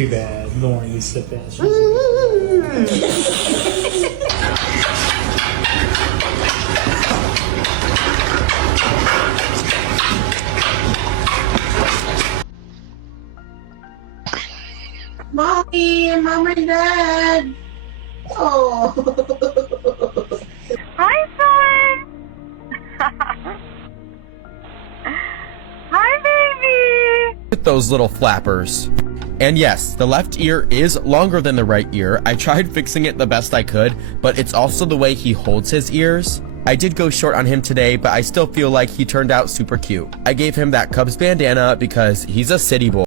too bad. Lauren used to fish. Mommy, Mom and Dad. Oh. Hi, son. Hi, baby. With those little flappers. And yes, the left ear is longer than the right ear. I tried fixing it the best I could, but it's also the way he holds his ears. I did go short on him today, but I still feel like he turned out super cute. I gave him that Cubs bandana because he's a city boy.